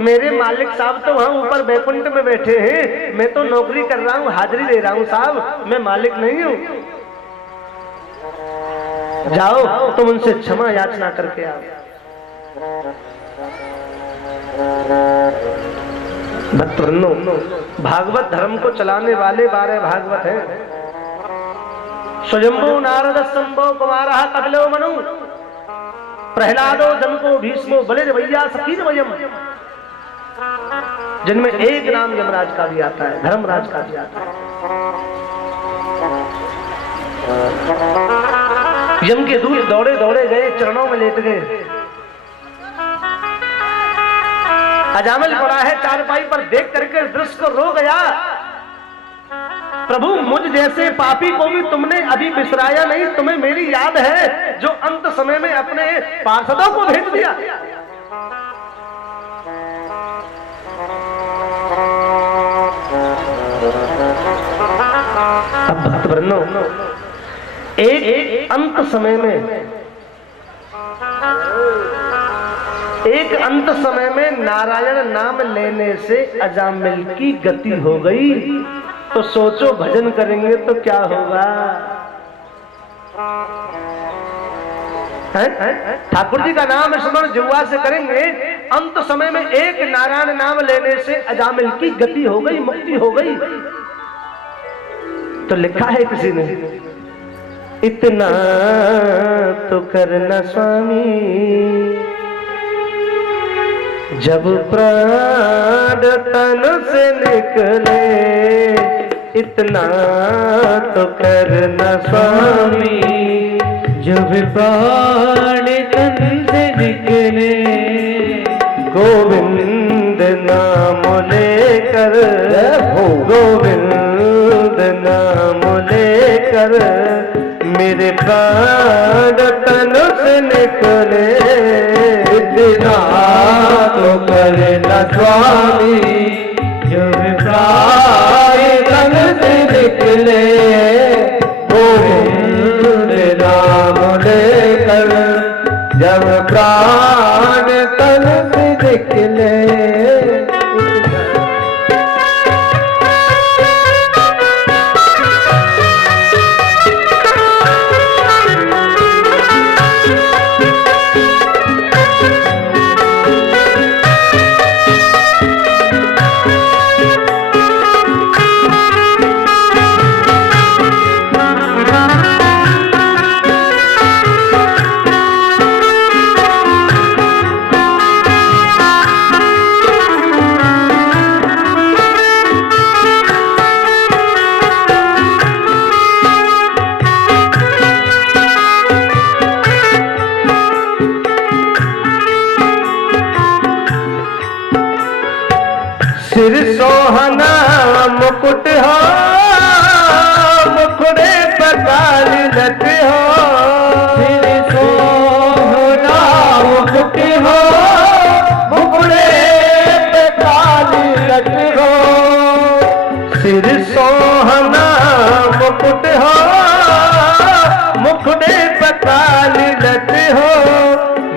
मेरे मालिक साहब तो वहां ऊपर बैकुंठ में बैठे हैं, मैं तो नौकरी कर रहा हूँ, हाजिरी दे रहा हूँ साहब, मैं मालिक नहीं हूँ। जाओ तुम उनसे क्षमा याचना करके आओ। भक्तवृंदो, भागवत धर्म को चलाने वाले 12 भागवत हैं। स्वयंभू नारद संभव कुमारः कपिलो मनु प्रहलादो जनको भीष्मो बलिर्वैया सखीर वयम, जिनमें एक नाम यमराज का भी आता है, धर्मराज का भी आता है। यम के दूत दौड़े दौड़े गए, चरणों में लेट गए। अजामिल पड़ा है चारपाई पर, देख करके दृश्य को रो गया। प्रभु मुझ जैसे पापी को भी तुमने अभी बिसराया नहीं, तुम्हें मेरी याद है जो अंत समय में अपने पार्षदों को भेज दिया। अब भक्तवृंदो, एक अंत समय में नारायण नाम लेने से अजामिल की गति हो गई। तो सोचो भजन करेंगे तो क्या होगा? ठाकुर जी का नाम स्मरण जुआ से करेंगे, अंत समय में एक नारायण नाम लेने से अजामिल की गति हो गई, मुक्ति हो गई। तो लिखा है किसी ने, इतना तो करना स्वामी जब प्राण तन से निकले, इतना तो करना स्वामी जब प्राण तन से निकले। गोविंद नाम लेकर, गोविंद नाम लेकर मेरे प्राण तन से निकले, इतना तो करना स्वामी जब प्राण तन से निकले। गोविंद नाम लेकर जब प्राण तन से निकले। सिर सोहना मुकुट हो, मुखड़े पर काली लट हो। सिर सोहना मुकुट हो, मुखड़े पे काली लट हो। सिर सोहना मुकुट हो, मुखड़े पे काली लट हो।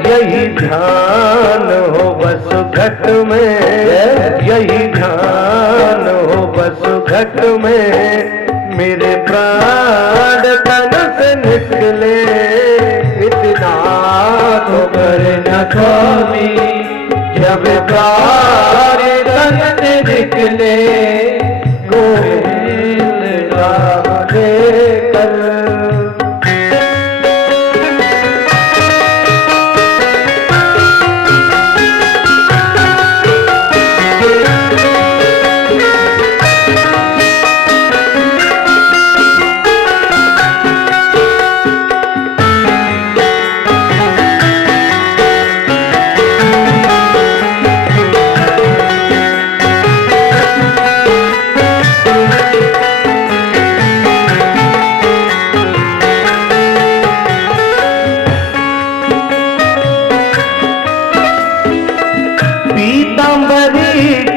यही ध्यान हो बस घट में, यही ध्यान हो बस घट में मेरे प्राण तन से निकले। इतना तो करना स्वामी जब प्राण तन से निकले। गोविंद नाम लेकर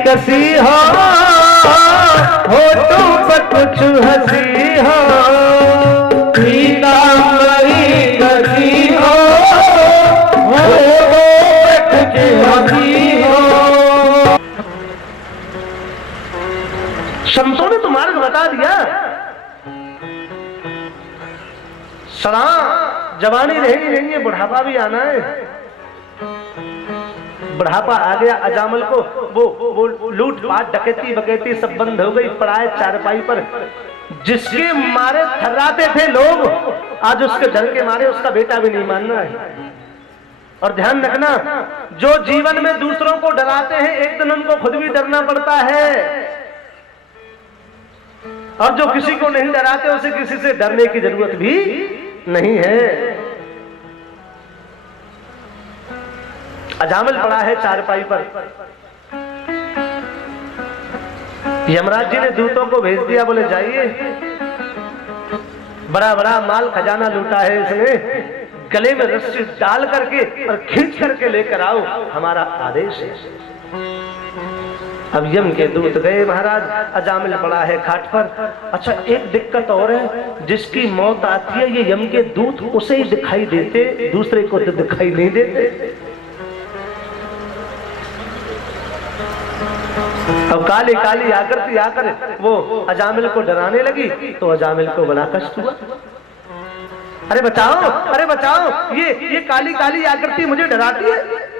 कसी हो होठों पर कुछ हंसी हो। पीतांबरी कसी हो होठों पर कुछ हंसी हो। संतों ने तो मार्ग बता दिया। सदा जवानी नहीं है, बुढ़ापा भी आना है। बुढ़ापा आ गया, अजामल को वो लूट पाट डकैती बकैती सब बंद हो गई, पड़ा है चारपाई पर। जिसके मारे थर्राते थे लोग, आज उसके डर के मारे उसका बेटा भी नहीं मान रहा है। और ध्यान रखना, जो जीवन में दूसरों को डराते हैं, एक दिन उनको खुद भी डरना पड़ता है। और जो किसी को नहीं डराते, उसे किसी से डरने की जरूरत भी नहीं है। अजामिल पड़ा है चारपाई पर। यमराज जी ने दूतों को भेज दिया, बोले जाइए, बड़ा बड़ा माल खजाना लूटा है इसने, गले में रस्सी डाल करके और खींच करके लेकर आओ, हमारा आदेश है। अब यम के दूत गए महाराज, अजामिल पड़ा है खाट पर। अच्छा, एक दिक्कत और है, जिसकी मौत आती है ये यम के दूत उसे ही दिखाई देते, दूसरे को तो दिखाई नहीं देते। अब काली काली आकृति आकर वो अजामिल को डराने लगी, तो अजामिल को बड़ा कष्ट हुआ। अरे बचाओ, अरे बचाओ, ये काली काली आकृति मुझे डराती है।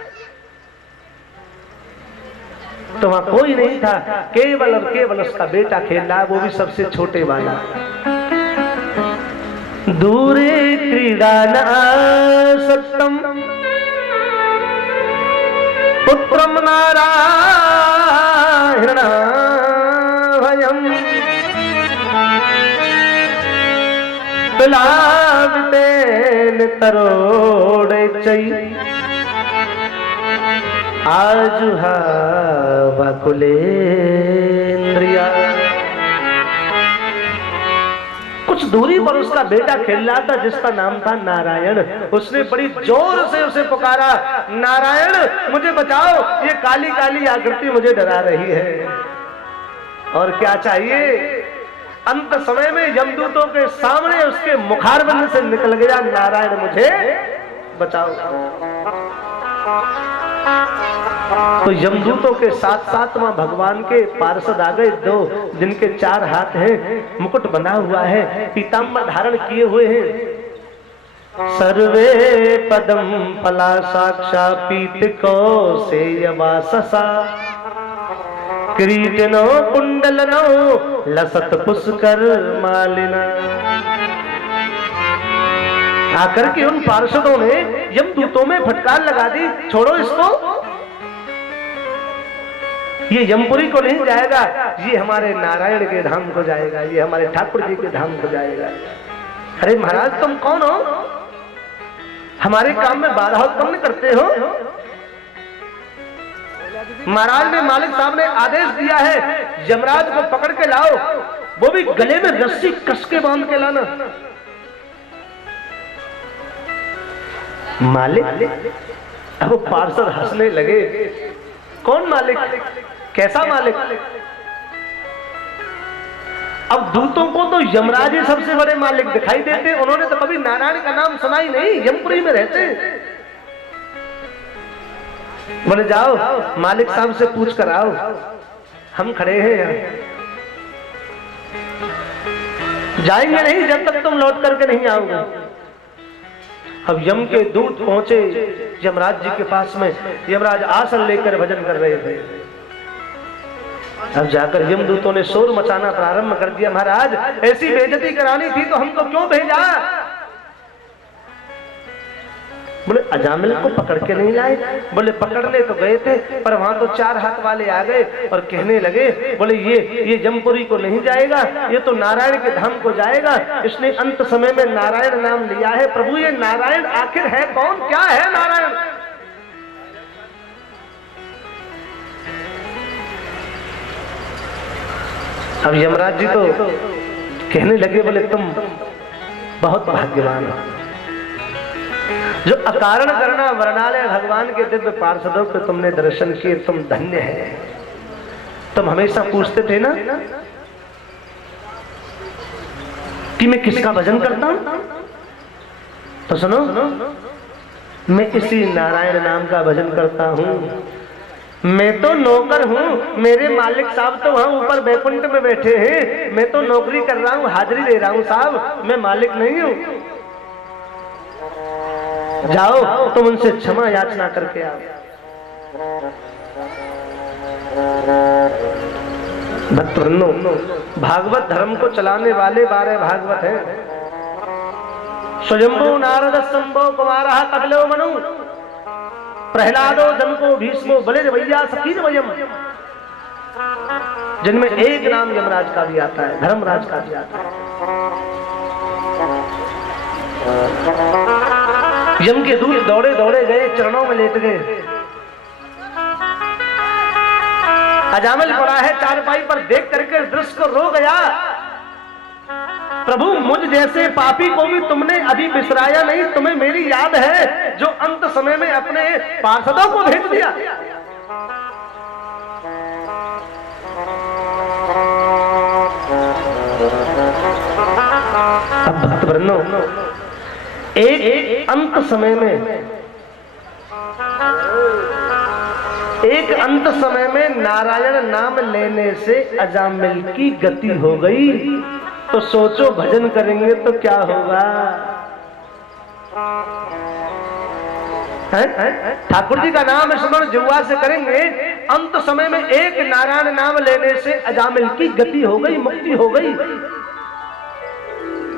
तो वहां कोई नहीं था, केवल और केवल उसका बेटा खेल रहा, वो भी सबसे छोटे वाला। दूरे क्रीड़ा न सत्यम पुत्रम नारायण भयम तुलावितेन तरोड़े चई आजुहा वकुलेन्द्रिया। कुछ दूरी पर उसका बेटा खेल रहा था, जिसका नाम था नारायण। उसने बड़ी जोर से उसे पुकारा, नारायण मुझे बचाओ, ये काली काली आकृति मुझे डरा रही है। और क्या चाहिए? अंत समय में यमदूतों के सामने उसके मुखारबिंद से निकल गया, नारायण मुझे बचाओ। तो यमदूतों के साथ साथ वहां भगवान के पार्षद आ गए, दो जिनके 4 हाथ हैं, मुकुट बना हुआ है, पीताम्बर धारण किए हुए हैं। सर्वे पदम फला साक्षा पीत को से यवाससा किरीटनो कुंडलनो लसत पुष्कर मालिना। आकर के उन पार्षदों ने यमदूतों में फटकार लगा दी, छोड़ो इसको, ये यमपुरी को नहीं जाएगा, ये हमारे नारायण के धाम को जाएगा, ये हमारे ठाकुर जी के धाम को जाएगा। अरे महाराज तुम कौन हो? हमारे काम में बाधा उत्पन्न करते हो। महाराज ने, मालिक साहब ने आदेश दिया है, यमराज को पकड़ के लाओ, वो भी गले में रस्सी कस के बांध के लाना। मालिक? अब पार्षद हंसने लगे, कौन मालिक? कैसा मालिक? अब दूतों को तो यमराज ही सबसे बड़े मालिक दिखाई देते, उन्होंने तो कभी नारायण का नाम सुना ही नहीं, यमपुरी में रहते। बोले जाओ मालिक साहब से पूछ कर आओ, हम खड़े हैं यहाँ। जाएंगे नहीं जब तक तुम लौट करके नहीं आओगे। अब यम के दूत पहुंचे यमराज जी के पास में, यमराज आसन लेकर भजन कर रहे थे। अब जाकर यमदूतों ने शोर मचाना प्रारंभ कर दिया, महाराज ऐसी बेइज्जती करानी थी तो हमको क्यों भेजा? बोले अजामिल को पकड़ के नहीं लाए? बोले पकड़ने तो गए थे, पर वहां तो 4 हाथ वाले आ गए और कहने लगे, बोले ये यमपुरी को नहीं जाएगा, ये तो नारायण के धाम को जाएगा। इसने अंत समय में नारायण नाम लिया है। प्रभु ये नारायण आखिर है कौन? क्या है नारायण? अब यमराज जी तो कहने लगे, बोले तुम बहुत भाग्यवान हो, जो अकारण करना वर्णालय भगवान के दिव्य पार्षदों को तुमने दर्शन किए, तुम धन्य है। तुम हमेशा पूछते थे ना कि मैं किसका भजन करता हूं, तो सुनो, मैं इसी नारायण नाम का भजन करता हूं। मैं तो नौकर हूँ, मेरे मालिक साहब तो वहाँ ऊपर बैकुंठ में बैठे हैं, मैं तो नौकरी कर रहा हूँ, हाजिरी दे रहा हूँ साहब, मैं मालिक नहीं हूँ। जाओ तुम उनसे क्षमा याचना करके आओ। भक्तवृंदो, भागवत धर्म को चलाने वाले 12 भागवत हैं। स्वयंभू नारद संभव कुमारः कपिलो मनु प्रहलादो जनको भीष्मो बलिर्वैया सखीर्वयम्, जिनमें एक नाम यमराज का भी आता है, धर्मराज का भी आता है। यम के दूत दौड़े दौड़े गए, चरणों में लेट गए। अजामिल पड़ा है चारपाई पर, देख करके दृश्य को रो गया। प्रभु मुझ जैसे पापी को भी तुमने अभी बिसराया नहीं, तुम्हें मेरी याद है जो अंत समय में अपने पार्षदों को भेज दिया। अब भक्तवृंदो, एक अंत समय में नारायण नाम लेने से अजामिल की गति हो गई। तो सोचो भजन करेंगे तो क्या होगा? ठाकुर जी का नाम स्मरण जिह्वा से करेंगे, अंत समय में एक नारायण नाम लेने से अजामिल की गति हो गई, मुक्ति हो गई।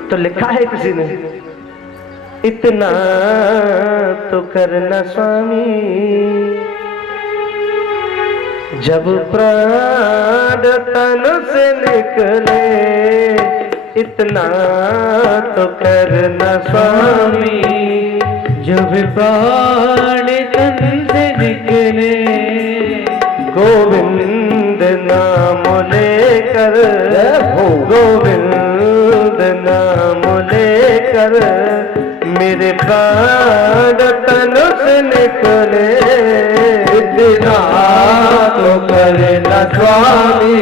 तो लिखा है किसी ने, इतना तो करना स्वामी जब प्राण तन से निकले, इतना तो करना स्वामी जब प्राण तन से निकले। गोविंद नाम लेकर, गोविंद नाम लेकर मेरे प्राण तन से निकले, इतना तो करना स्वामी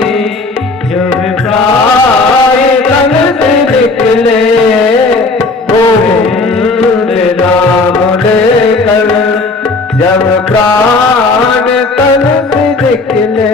जब प्राण तन से निकले। गोविंद नाम लेकर जब प्राण तन से निकले।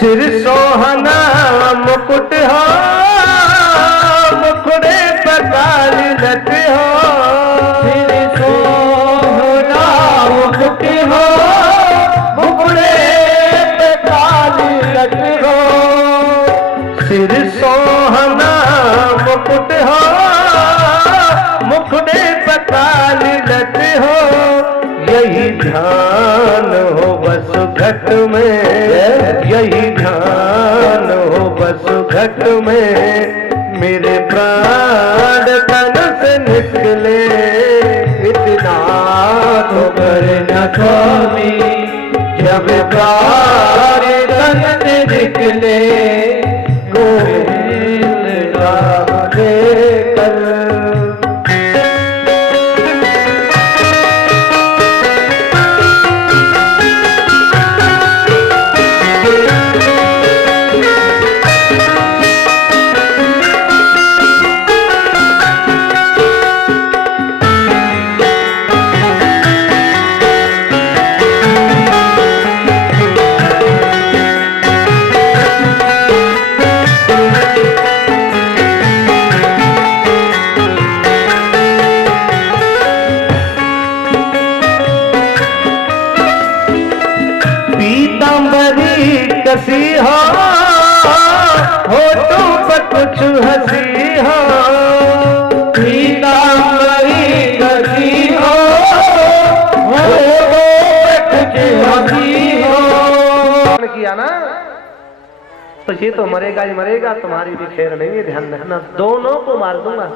सिर सोहना मुकुट हो, मुखड़े पर काली लट हो। सिर सोहना मुकुट हो, मुखड़े पे काली लट हो। सिर सोहना मुकुट हो, मुखड़े पर काली लट हो। यही ध्यान हो बस घट में, यही ध्यान हो बस घट में मेरे प्राण तन से निकले। इतना तो करना स्वामी जब प्राण तन से निकले। गोविंद नाम लेकर कसी हो, होठों पर कुछ हंसी हो। पीतांबरी कसी हो, होठों पर कुछ किया ना तो ये तो मरेगा ही मरेगा, तुम्हारी भी खैर नहीं है, ध्यान रखना, दोनों को मार दूंगा।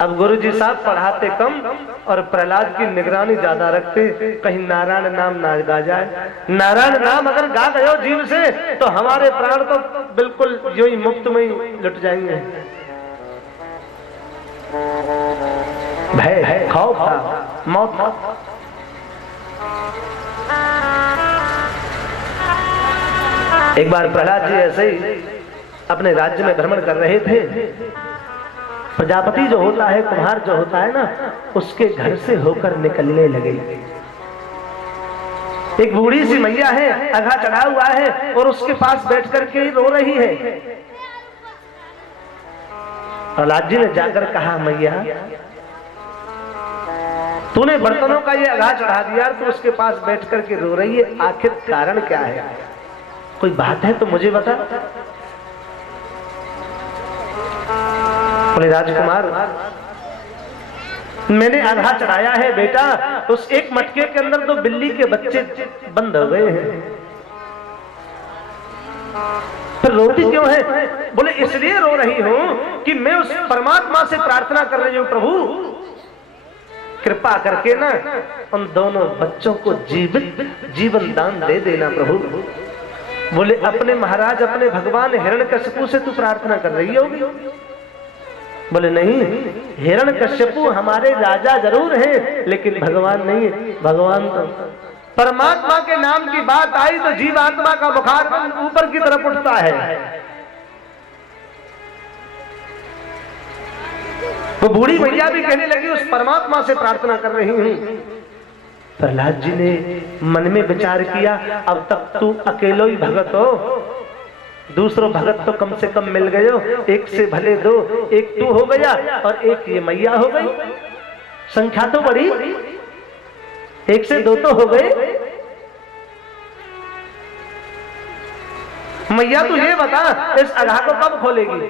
अब गुरुजी साहब पढ़ाते कम और प्रहलाद की निगरानी ज्यादा रखते, कहीं नारायण नाम ना गा जाए। नारायण नाम अगर गा गए हो जीव से तो हमारे प्राण तो बिल्कुल यूं ही मुफ्त में ही लुट जाएंगे। भय है, खौफ था, मौत था। एक बार प्रहलाद जी ऐसे ही अपने राज्य में भ्रमण कर रहे थे। प्रजापति जो होता है, कुम्हार जो होता है ना, उसके घर से होकर निकलने लगे। एक बूढ़ी सी मैया है, अघा चढ़ा हुआ है और उसके पास बैठ करके रो रही है। प्रहलाद जी ने जाकर कहा, मैया तूने बर्तनों का ये अघा चढ़ा दिया तो उसके पास बैठ करके रो रही है, आखिर कारण क्या है? कोई बात है तो मुझे बता। बोले राजकुमार, मैंने आधा चढ़ाया है बेटा, उस एक मटके के अंदर तो बिल्ली के बच्चे बंद हो गए हैं। फिर रोती क्यों है? बोले इसलिए रो रही हूं कि मैं उस परमात्मा से प्रार्थना कर रही हूं, प्रभु कृपा करके ना उन दोनों बच्चों को जीवन दान दे देना प्रभु। बोले अपने महाराज, अपने भगवान हिरण्यकश्यपु से तू प्रार्थना कर रही होगी? बोले नहीं, हिरण्यकश्यपु हमारे राजा जरूर हैं लेकिन भगवान नहीं है। भगवान तो परमात्मा के नाम की बात आई तो जीवात्मा का बुखार ऊपर की तरफ उठता है। वो बूढ़ी मैया भी कहने लगी उस परमात्मा से प्रार्थना कर रही हूं। प्रहलाद जी ने मन में विचार किया, अब तक तू अकेलो ही भगत हो, दूसरों भगत तो कम से कम मिल गए हो, एक से भले दो, एक तू हो गया और एक ये मैया हो गई, संख्या तो बढ़ी, एक से दो तो हो गए। मैया तू ये बता इस अघा को कब खोलेगी?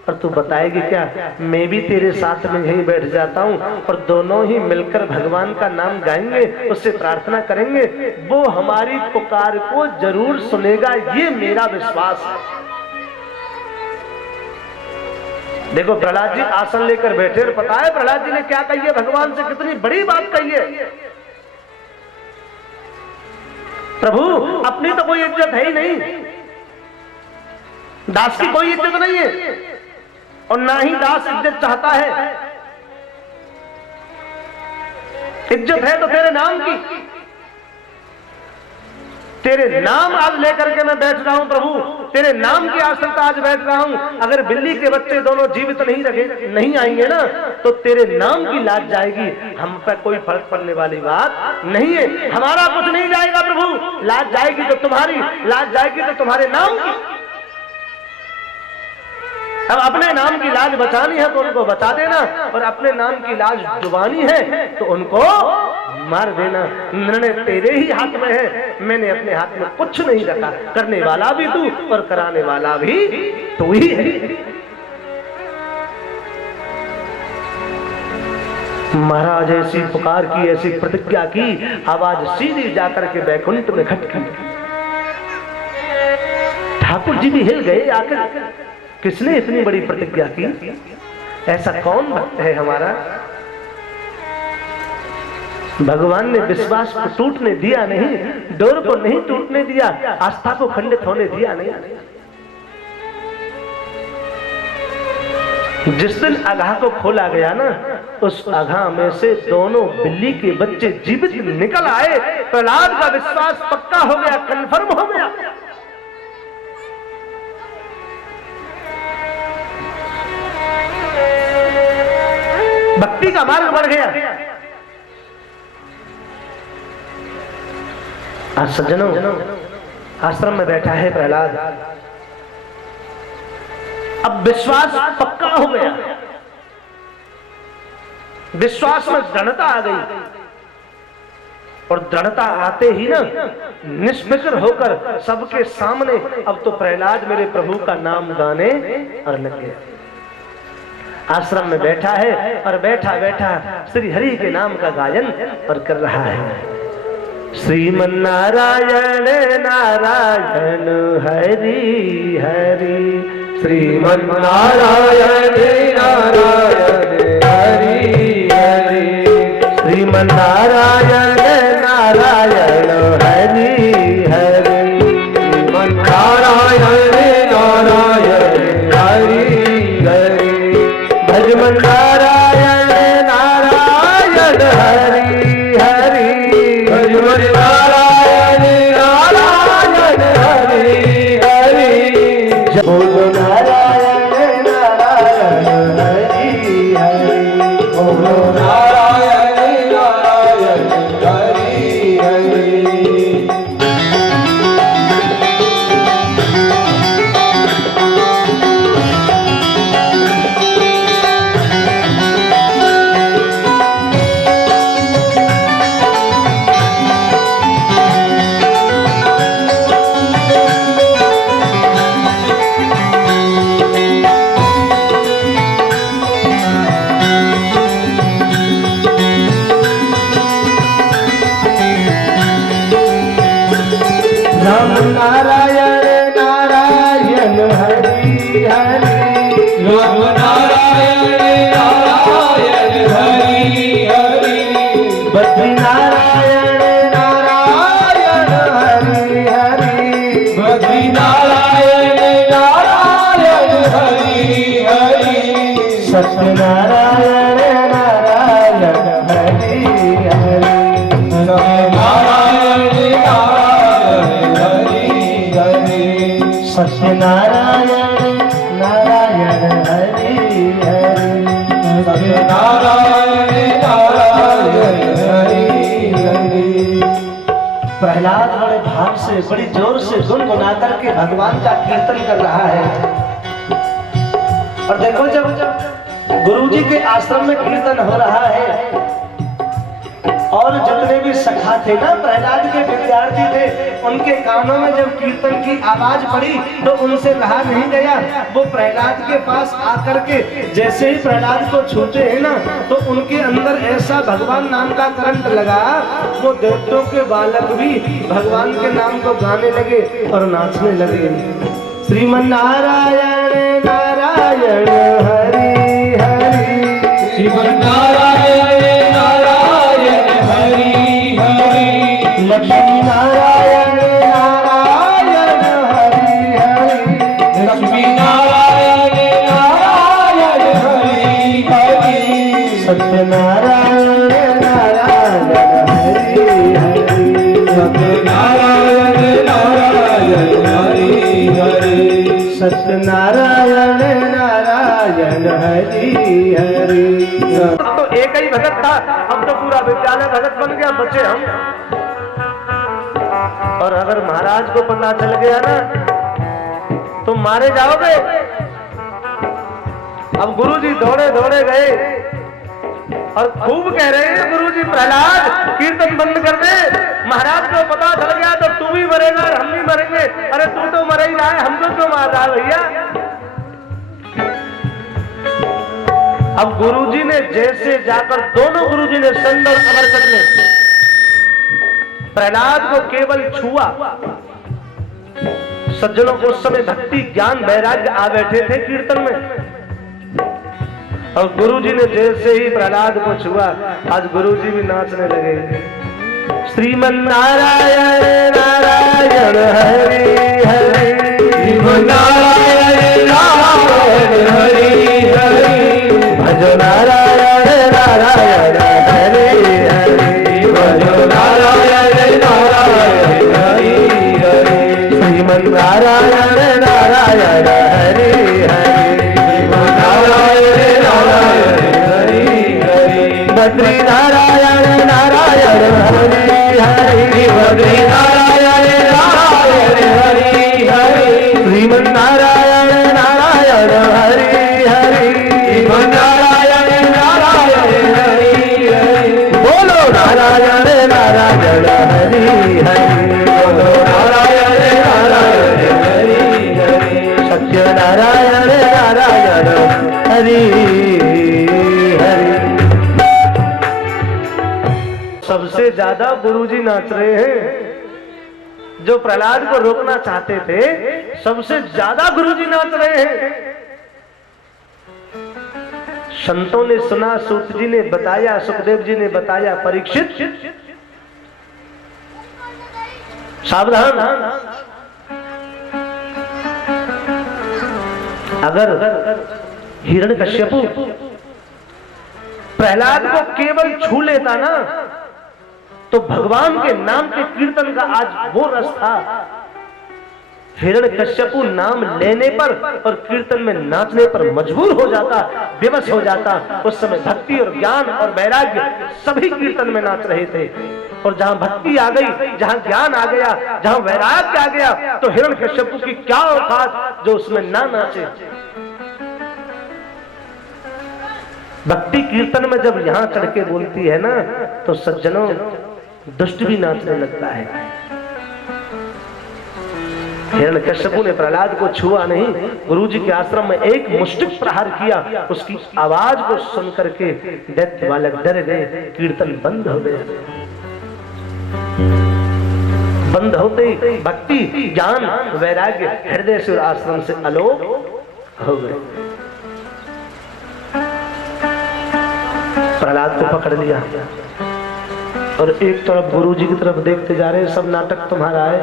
और तू बताएगी क्या? मैं भी तेरे साथ में यहीं बैठ जाता हूँ और दोनों ही मिलकर भगवान का नाम गाएंगे, उससे प्रार्थना करेंगे, वो हमारी पुकार को जरूर सुनेगा, ये मेरा विश्वास है। देखो प्रहलाद जी आसन लेकर बैठे और पता है प्रहलाद जी ने क्या कही है? भगवान से कितनी बड़ी बात कही है। प्रभु अपनी तो कोई इज्जत है ही नहीं, दास की कोई इज्जत नहीं है और ना ही दास इज्जत चाहता है। इज्जत है तो तेरे नाम की, तेरे नाम आज लेकर के मैं बैठ रहा हूं प्रभु, तेरे नाम की आश्रित आज बैठ रहा हूं। अगर बिल्ली के बच्चे दोनों जीवित नहीं आएंगे ना तो तेरे नाम की लाज जाएगी, हम पर कोई फर्क पड़ने वाली बात नहीं है। हमारा कुछ नहीं जाएगा प्रभु, लाज जाएगी तो तुम्हारी, लाज जाएगी तो तुम्हारे नाम की। अब अपने नाम की लाज बचानी है तो उनको बचा देना और अपने नाम की लाज डुबानी है तो उनको मार देना। निर्णय तेरे ही हाथ में है, मैंने अपने हाथ में कुछ नहीं रखा। करने वाला भी तू और कराने वाला भी तू ही है। महाराज ऐसी पुकार की, ऐसी प्रतिज्ञा की, आवाज सीधी जाकर के बैकुंठ में खटकी। ठाकुर जी भी हिल गए। आकर किसने इतनी बड़ी प्रतिज्ञा की? ऐसा कौन भक्त है हमारा? भगवान ने विश्वास को टूटने दिया नहीं, डोर को नहीं टूटने दिया, आस्था को खंडित होने दिया नहीं। जिस दिन अघा को खोला गया ना, उस अघा में से दोनों बिल्ली के बच्चे जीवित निकल आए। प्रहलाद का विश्वास पक्का हो गया, कन्फर्म हो गया। भक्ति का मार्ग बढ़ गया। आज सज्जनों, आश्रम में बैठा है प्रहलाद। अब विश्वास पक्का हो गया, विश्वास में दृढ़ता आ गई और दृढ़ता आते ही ना निष्फिक्र होकर सबके सामने अब तो प्रहलाद मेरे प्रभु का नाम गाने और लगे। आश्रम में बैठा है और बैठा बैठा श्री हरि के नाम का गायन और कर रहा है। श्रीमन्नारायण नारायण हरि हरि, श्रीमन्नारायण नारायण हरि हरि, श्रीमन्नारायण नारायण हरि हरि, श्रीमन्नारायण नारायण हरि हरि, भजमन्नारायण नारायण हरि हरि, भजमन्नारायण नारायण हरि हरि, बोलो नारायण नारायण हरि हरि, बोलो नारायण नारायण हरि हरि। राम नारायण नारायण हरि हरि, राम नारायण नारायण हरि हरि, बद्री नारायण नारायण हरि हरि, बद्री नारायण नारायण हरि हरि, सत्यनारायण नारायण हरि हरि, नारायण नारायण हरि हरि, सत्यनारायण नारायण हरि हरि, नारायण नारायण हरि हरि। प्रहलाद बड़े भाव से बड़ी जोर से गुनगुना करके भगवान का कीर्तन कर रहा है। और देखो जब गुरुजी के आश्रम में कीर्तन हो रहा है और जितने भी सखा थे ना, प्रहलाद के विद्यार्थी थे, उनके कानों में जब कीर्तन की आवाज पड़ी तो उनसे रहा नहीं गया। वो प्रहलाद के पास आकर के जैसे ही प्रहलाद को छूते हैं ना, तो उनके अंदर ऐसा भगवान नाम का करंट लगा, वो देवताओं के बालक भी भगवान के नाम को गाने लगे और नाचने लगे। श्रीमन्नारायण नारायण हरि हरि, श्रीमन्नारायण नारायण हरि हरि, लक्ष्मी नारायण नारायण हरि हरि, लक्ष्मी नारायण नारायण हरि हरि, सत्यनारायण नारायण हरि हरि, सत्यनारायण नारायण हरि हरि, सत्यनारायण नारायण हरि हरि। तो एक ही भगत था, अब तो पूरा विद्यालय भगत बन गया, बचे हम। और अगर महाराज को पता चल गया ना तो मारे जाओगे। अब गुरुजी दौड़े दौड़े गए और खूब कह रहे हैं, गुरुजी प्रहलाद कीर्तन बंद कर दे, महाराज को पता चल गया तो तू भी मरेगा और हम भी मरेंगे। अरे तू तो मर ही रहा है, हमको क्यों मार रहा है भैया। अब गुरुजी ने जैसे जाकर, दोनों गुरुजी ने संड और अमरकट ने प्रहलाद को केवल छुआ। सज्जनों को उस समय भक्ति ज्ञान वैराग्य आ बैठे थे कीर्तन में, और गुरुजी ने जैसे ही प्रहलाद को छुआ, आज गुरुजी भी नाचने लगे। श्रीमन्नारायण नारायण हरि हरि, श्रीमन्नारायण नारायण हरि हरि, भजो नारायण नारायण हरि हरि, भजो नारायण नारायण हरि हरि, श्रीमन्नारायण नारायण हरि हरि, श्रीमन्नारायण नारायण हरि हरि, बद्री नारायण नारायण हरि हरि, बद्री नारायण नारायण हरि हरि, श्रीमन्नारायण नारायण हरि हरि, श्रीमन्नारायण नारायण हरि हरि, बोलो नारायण नारायण हरि हरि, बोलो नारायण नारायण हरि हरि, सत्यनारायण नारायण हरि हरि। सबसे ज्यादा ज्यादा गुरुजी नाच रहे हैं। जो प्रहलाद को रोकना चाहते थे, सबसे ज्यादा गुरुजी नाच रहे हैं। संतों ने सुना, सूत जी ने बताया, सुखदेव जी ने बताया, परीक्षित सावधान। अगर हिरण्यकश्यपु प्रहलाद को केवल छू लेता ना, तो भगवान के नाम के कीर्तन का आज वो रस था। हिरण्यकश्यपु नाम लेने पर और कीर्तन में नाचने पर मजबूर हो जाता, विवश हो जाता। उस समय भक्ति और ज्ञान और वैराग्य सभी कीर्तन में नाच रहे थे। और जहां भक्ति आ गई, जहां ज्ञान आ गया, जहां वैराग्य आ गया, तो हिरण्यकश्यपु की क्या औकात जो उसमें ना नाचे। भक्ति कीर्तन में जब यहां चढ़ के बोलती है ना, तो सज्जनों दुष्ट भी नाचने लगता है। हिरण्यकश्यपु ने प्रहलाद को छुआ नहीं, गुरुजी के आश्रम में एक मुष्टिक प्रहार किया। उसकी आवाज को सुन करके दैत्य बालक डर गए, कीर्तन बंद हो गया। बंद होते ही भक्ति, ज्ञान, वैराग्य हृदय से और आश्रम से आलोक हो गए। प्रहलाद को पकड़ लिया और एक तरफ गुरुजी की तरफ देखते जा रहे हैं, सब नाटक तुम्हारा है,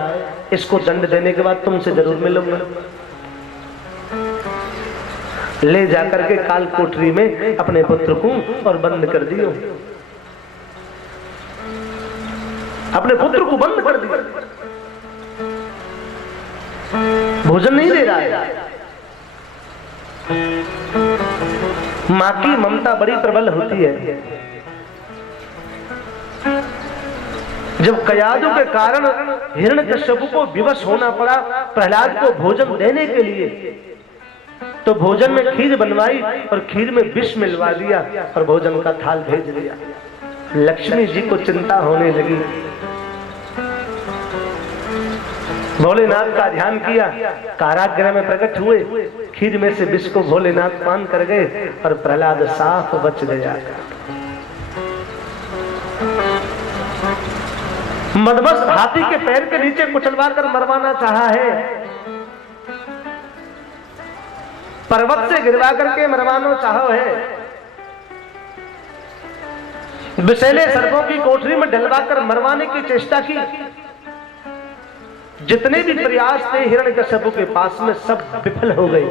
इसको दंड देने के बाद तुमसे जरूर मिलूंगा। ले जाकर के काल कोठरी में अपने पुत्र को और बंद कर दियो। अपने पुत्र को बंद कर दिया, भोजन नहीं दे रहा है। मां की ममता बड़ी प्रबल होती है। जब कयादों के कारण हिरण्यकश्यपु को विवश होना पड़ा प्रहलाद को भोजन देने के लिए, तो भोजन में खीर बनवाई और खीर में विष मिलवा दिया और भोजन का थाल भेज दिया। लक्ष्मी जी को चिंता होने लगी। भोलेनाथ का ध्यान किया, कारागृह में प्रकट हुए, खीर में से विष को भोलेनाथ पान कर गए और प्रहलाद साफ बच गया। मदमस्त हाथी के पैर के नीचे कुचलवा कर मरवाना चाहा है, पर्वत से गिरवा करके मरवाना चाहो है, विषैले सर्पों की कोठरी में डलवा कर मरवाने की चेष्टा की। जितने भी प्रयास थे हिरण्यकश्यपु के पास में, सब विफल हो गए।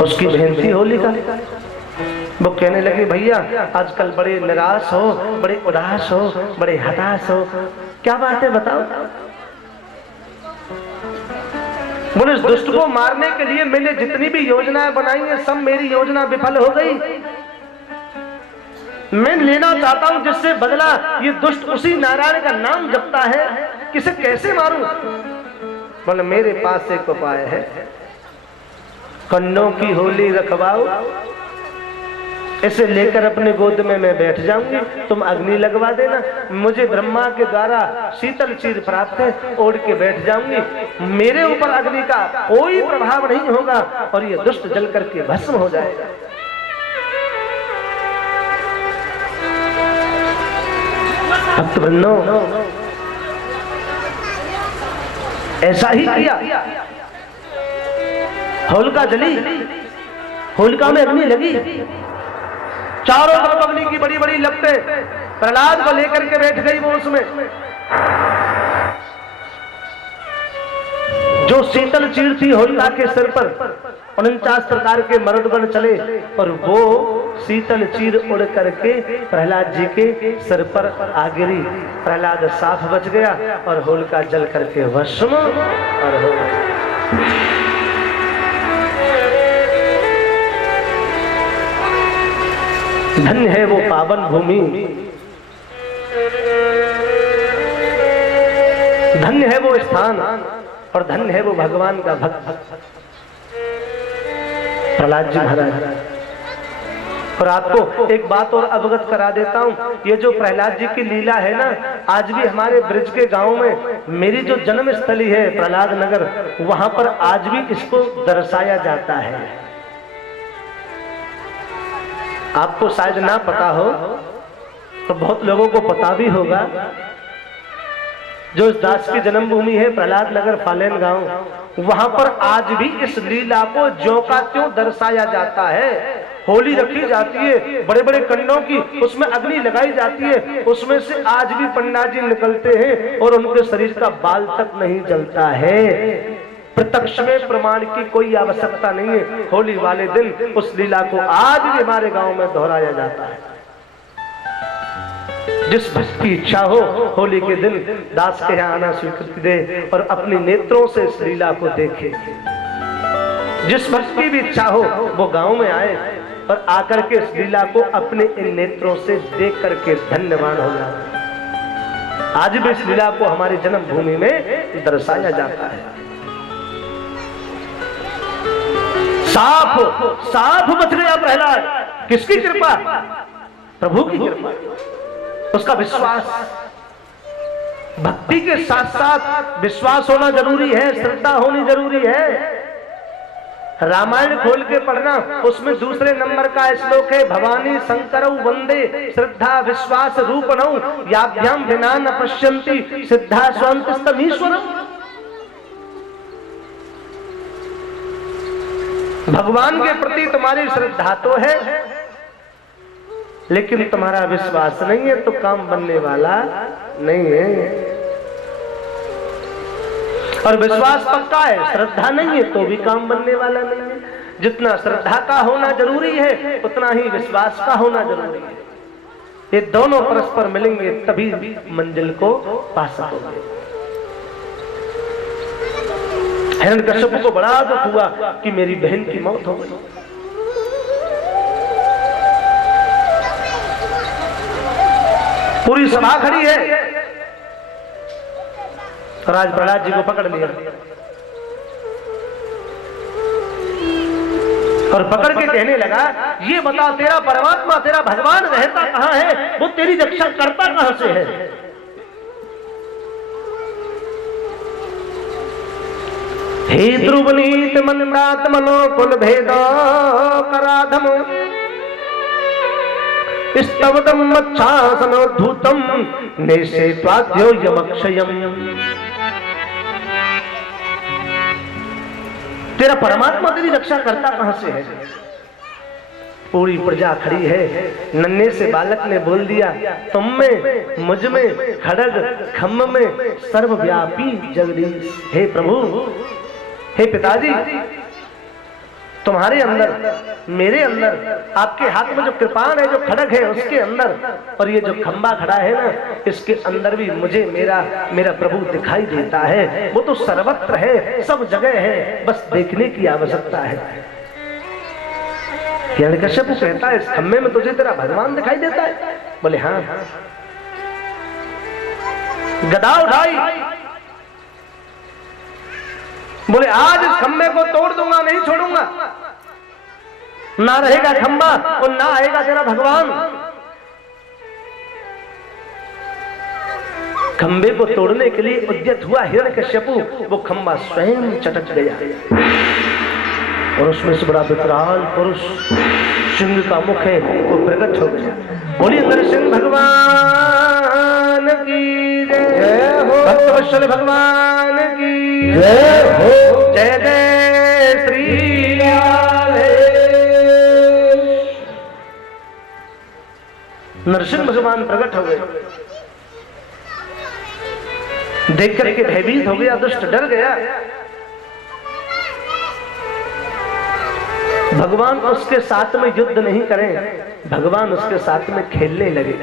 उसकी बहन थी होलिका, वो कहने लगी भैया आजकल बड़े निराश हो, बड़े उदास हो, बड़े हताश हो, क्या बात है बताओ। बोले इस दुष्ट को मारने के लिए मैंने जितनी भी योजनाएं बनाई हैं, सब मेरी योजना विफल हो गई। मैं लेना चाहता हूं जिससे बदला, ये दुष्ट उसी नारायण का नाम जपता है, किसे कैसे मारूं। बोले मेरे पास एक उपाय है, कन्नों की होली रखवाओ, इसे लेकर अपने गोद में मैं बैठ जाऊंगी, तुम अग्नि लगवा देना, मुझे ब्रह्मा के द्वारा शीतल चीर प्राप्त है, ओढ़ के बैठ जाऊंगी, मेरे ऊपर अग्नि का कोई प्रभाव नहीं होगा और ये दुष्ट जल करके भस्म हो जाएगा। भक्त बन्नो ऐसा ही किया। होलिका जली, होलिका में अग्नि लगी, चारों तरफ अग्नि की बड़ी बड़ी लपटें, प्रहलाद को लेकर के बैठ गई वो उसमें। जो शीतल चीर थी होलिका के सिर पर 49 प्रकार के मरुदगण चले और वो शीतल चीर उड़ करके प्रहलाद जी के सिर पर आ गिरी। प्रहलाद साफ बच गया और होलिका जल करके भस्म और हो गया। धन्य है वो पावन भूमि, धन्य है वो स्थान और धन्य है वो भगवान का भक्त प्रहलाद जी महाराज। और आपको एक बात और अवगत करा देता हूं, ये जो प्रहलाद जी की लीला है ना, आज भी हमारे ब्रिज के गांव में, मेरी जो जन्म स्थली है प्रहलाद नगर, वहां पर आज भी इसको दर्शाया जाता है। आपको शायद ना पता हो तो बहुत लोगों को पता भी होगा, जो इस दास की जन्मभूमि है प्रहलाद नगर फालेन गांव, वहां पर आज भी इस लीला को ज्यों का त्यों दर्शाया जाता है। होली रखी जाती है, बड़े बड़े कंडों की, उसमें अग्नि लगाई जाती है, उसमें से आज भी पंडा जी निकलते हैं और उनके शरीर का बाल तक नहीं जलता है। प्रत्यक्ष में प्रमाण की कोई आवश्यकता नहीं है। होली वाले दिन उस लीला को आज भी हमारे गांव में दोहराया जाता है। जिस भक्त की इच्छा हो होली के दिन दास के यहाँ आना स्वीकृति दे और अपने नेत्रों से इस लीला को देखे। जिस भक्त की भी इच्छा हो वो गांव में आए और आकर के इस लीला को अपने इन नेत्रों से देख करके धन्यवान हो जाए। आज भी इस लीला को हमारी जन्मभूमि में दर्शाया जाता है। साफ बच गया प्रहलाद। किसकी कृपा? प्रभु की कृपा, उसका विश्वास। भक्ति के साथ साथ विश्वास होना जरूरी है, श्रद्धा होनी जरूरी है। रामायण खोल के पढ़ना, उसमें दूसरे नंबर का श्लोक है, भवानी शंकरौ वंदे श्रद्धा विश्वास रूपणौ याभ्याम विना न पश्यन्ति सिद्धा स्वान्तस्तमीश्वरम्। भगवान के प्रति तुम्हारी श्रद्धा तो है, लेकिन तुम्हारा विश्वास नहीं है तो काम बनने वाला नहीं है। और विश्वास पक्का है, श्रद्धा नहीं है तो भी काम बनने वाला नहीं है। जितना श्रद्धा का होना जरूरी है उतना ही विश्वास का होना जरूरी है। ये दोनों परस्पर मिलेंगे तभी मंजिल को पा सकोगे। हिरण्यकश्यप को बड़ा दुख हुआ कि मेरी बहन की मौत हो गई। पूरी सभा खड़ी है और आज प्रहलाद जी को पकड़ लिया और पकड़ के कहने लगा, ये बता तेरा परमात्मा, तेरा भगवान रहता कहां है? वो तेरी रक्षा करता कहां से है? हे ध्रुवनीत मंदात मनो कुल भेदो कराधम स्तवदम मच्छासनोद्धूतम नेशे त्वाद्यो यमक्षयम। तेरा परमात्मा तेरी रक्षा करता कहां से है? पूरी प्रजा खड़ी है। नन्हे से बालक ने बोल दिया, तुम में, मुझ में, खड़ग खम्भ में सर्वव्यापी जगदीश। हे प्रभु, हे पिताजी, तुम्हारे अंदर, मेरे अंदर, आपके हाथ में जो कृपाण है, जो खड़ग है उसके अंदर, और ये जो खंबा खड़ा है ना इसके अंदर भी मुझे मेरा प्रभु दिखाई देता है। वो तो सर्वत्र है, सब जगह है, बस देखने की आवश्यकता है। हिरण्यकश्यप कहता है, इस खम्बे में तुझे तेरा भगवान दिखाई देता है? बोले हाँ। गदा उठाई, बोले आज इस खंबे को तोड़ दूंगा, नहीं छोड़ूंगा। ना रहेगा खंबा और ना आएगा तेरा भगवान। खंबे को तोड़ने के लिए उद्यत हुआ हिरण्यकश्यप। वो खंबा स्वयं चटक गया और उसमें से बड़ा विकराल पुरुष, सिंह का मुख है, वो प्रकट हो गया। बोलिए नरसिंह भगवान की जय हो, भक्तवत्सल भगवान की जय हो, जय जय श्री राधे। नरसिंह भगवान प्रकट हो गए। देख करके भयभीत हो गया, दुष्ट डर गया। भगवान उसके साथ में युद्ध नहीं करें, भगवान उसके साथ में खेलने लगे।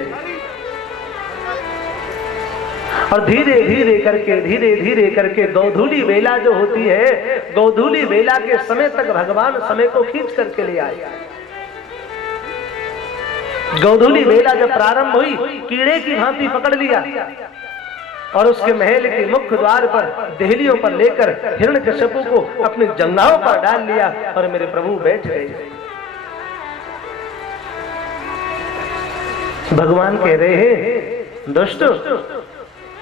और धीरे धीरे करके गोधूली बेला जो होती है, गोधूली बेला के समय तक भगवान समय को खींच करके ले आए। गोधूली बेला जब प्रारंभ हुई, कीड़े की भांति पकड़ लिया और उसके महल के मुख्य द्वार पर देहलियों पर लेकर हिरण्यकश्यप को अपने जंघाओं पर डाल लिया और मेरे प्रभु बैठ गए। भगवान कह रहे हैं, दुष्ट,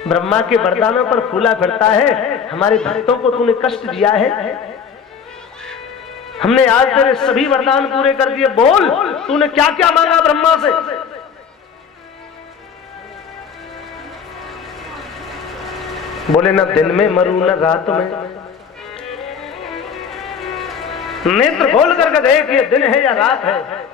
ब्रह्मा के वरदानों पर फूला फिरता है, हमारे भक्तों को तूने कष्ट दिया है। हमने आज तेरे सभी वरदान पूरे कर दिए, बोल तूने क्या क्या मांगा ब्रह्मा से? बोले ना दिन में मरूं न रात में। नेत्र खोल करके देख ये दिन है या रात है।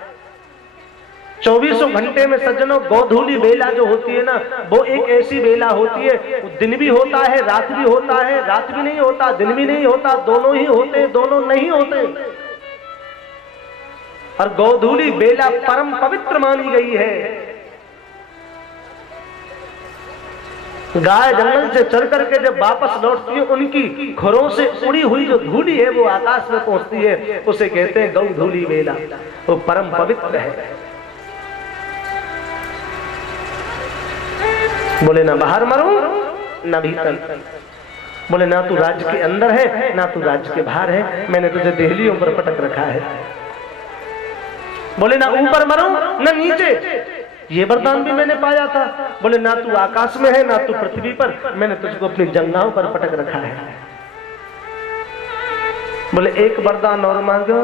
24 घंटे में सज्जनों गोधूली बेला जो होती है ना, वो एक ऐसी बेला होती है, दिन भी होता है रात भी होता है, रात भी नहीं होता दिन भी नहीं होता, दोनों ही होते दोनों नहीं होते। और गोधूली बेला परम पवित्र मानी गई है। गाय जंगल से चल करके जब वापस लौटती है, उनकी खुरों से उड़ी हुई जो धूली है वो आकाश में पहुंचती है, उसे कहते हैं गौधूली बेला। वो परम पवित्र है। बोले ना बाहर मरूं ना भीतर। बोले ना तू राज्य के अंदर है ना तू राज्य के बाहर है, मैंने तुझे देहलियों पर पटक रखा है। बोले ना ऊपर मरूं ना नीचे, ये वरदान भी मैंने पाया था। बोले ना तू आकाश में है ना तू पृथ्वी पर, मैंने तुझको अपनी जंघाओं पर पटक रखा है। बोले एक वरदान और मांगो,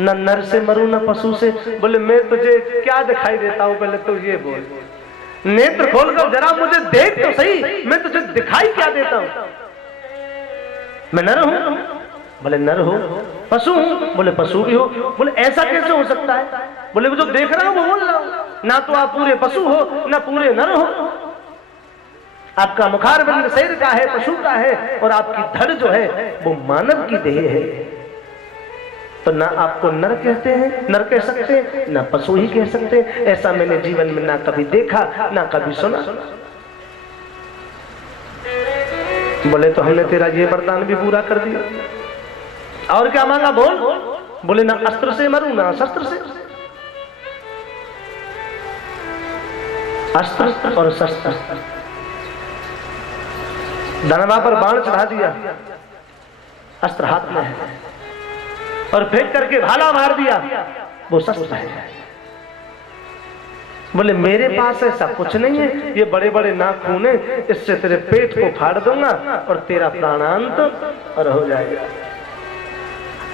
न नर से मरूं न पशु से। बोले मैं तुझे क्या दिखाई देता हूं, पहले तो ये बोल। नेत्र खोलकर जरा मुझे देख तो सही, मैं तुझे दिखाई क्या देता हूं? मैं नर हूं? बोले नर हो। पशु हूं? बोले पशु भी हो। बोले ऐसा कैसे हो सकता है? बोले वो जो देख रहा हूं वो बोल रहा हूं। ना तो आप पूरे पशु हो ना पूरे नर हो। आपका मुखारबिंद शरीर का है, पशु का है, और आपकी धड़ जो है वो मानव की देह है। तो ना आपको नर कहते हैं, नर कह सकते हैं, ना पशु ही कह सकते हैं। ऐसा मैंने जीवन में ना कभी देखा ना कभी सुना। बोले तो हमने तेरा ये वरदान भी पूरा कर दिया। और क्या मांगा बोल? बोले ना अस्त्र से मरूं ना शस्त्र से। अस्त्र और शस्त्र, धनवा पर बाण चढ़ा दिया, अस्त्र हाथ में है, और फेंक करके भाला मार दिया, वो शस्त्र है। बोले मेरे पास ऐसा कुछ नहीं है, ये बड़े बड़े नाखून है, इससे तेरे पेट को फाड़ दूंगा और तेरा प्राणांत और हो जाएगा।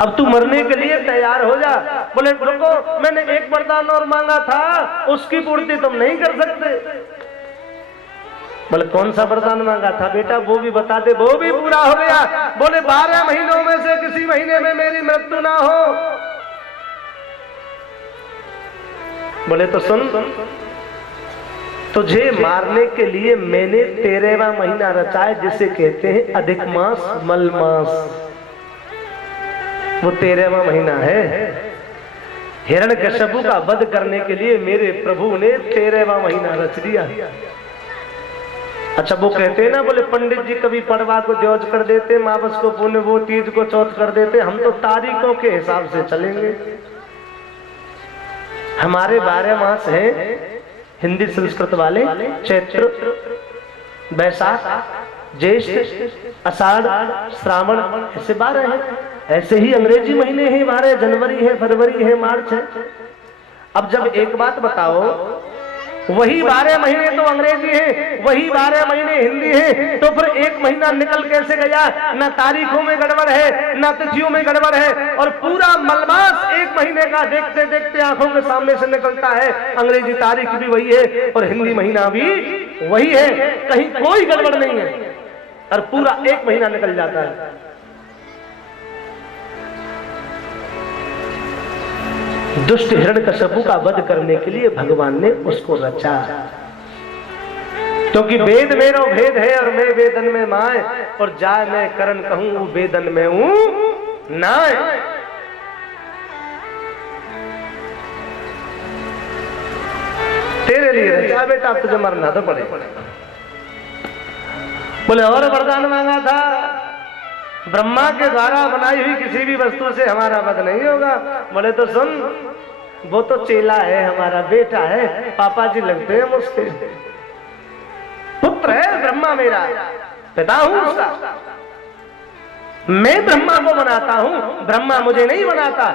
अब तू मरने के लिए तैयार हो जा। बोले रुको, मैंने एक वरदान और मांगा था, उसकी पूर्ति तुम नहीं कर सकते। बोले कौन सा वरदान मांगा था बेटा, वो भी बता दे। वो भी पूरा हो गया। बोले 12 महीनों में से किसी महीने में मेरी मृत्यु ना हो। बोले तो सुन, तुझे मारने के लिए मैंने 13वां महीना रचा है, जिसे कहते हैं अधिक मास मल मास। वो 13वां महीना है। हिरण्यकश्यप का वध करने के लिए मेरे प्रभु ने 13वां महीना रच दिया। अच्छा वो कहते हैं ना, बोले पंडित जी कभी पड़वा को द्योज कर देते, मावस को पुण्य, वो तीज को चौथ कर देते। हम तो तारीखों के हिसाब से चलेंगे। हमारे 12 मास हैं हिंदी संस्कृत वाले, चैत्र, बैसाख, ज्येष्ठ, आषाढ़, श्रावण, ऐसे 12 हैं। ऐसे ही अंग्रेजी महीने हैं 12, जनवरी है, फरवरी है, मार्च है। अब जब एक बात बताओ, वही 12 महीने तो अंग्रेजी है, वही 12 महीने हिंदी है, तो फिर एक महीना निकल कैसे गया? ना तारीखों में गड़बड़ है ना तिथियों में गड़बड़ है, और पूरा मलमास एक महीने का देखते देखते आंखों के सामने से निकलता है। अंग्रेजी तारीख भी वही है और हिंदी महीना भी वही है, कहीं कोई गड़बड़ नहीं है, और पूरा एक महीना निकल जाता है। दुष्ट हिरण्यकश्यप का वध करने के लिए भगवान ने उसको रचा, क्योंकि वेद मेरो भेद है और मैं वेदन में माए, और जाए मैं करण कहूं वेदन में हूं नाय। तेरे लिए रचा बेटा, अब तुझे मरना तो पड़े। बोले और वरदान मांगा था, ब्रह्मा के द्वारा बनाई हुई किसी भी वस्तु से हमारा वध नहीं होगा। बोले तो सुन, वो तो चेला है, हमारा बेटा है, पापा जी लगते हैं मुझसे, पुत्र है ब्रह्मा, मेरा पिता हूं उसका। मैं ब्रह्मा को बनाता हूं, ब्रह्मा मुझे नहीं बनाता।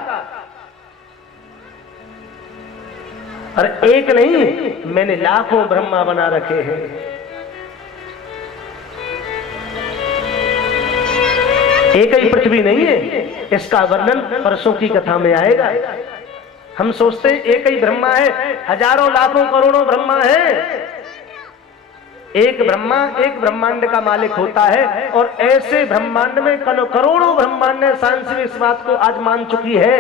और एक नहीं, मैंने लाखों ब्रह्मा बना रखे हैं। एक ही पृथ्वी नहीं है, इसका वर्णन परसों की कथा में आएगा। हम सोचते हैं एक ही ब्रह्मा है, हजारों लाखों करोड़ों ब्रह्मा है। एक ब्रह्मा एक ब्रह्मांड का मालिक होता है, और ऐसे ब्रह्मांड में करोड़ों ब्रह्मांड है। साइंस भी इस बात को आज मान चुकी है।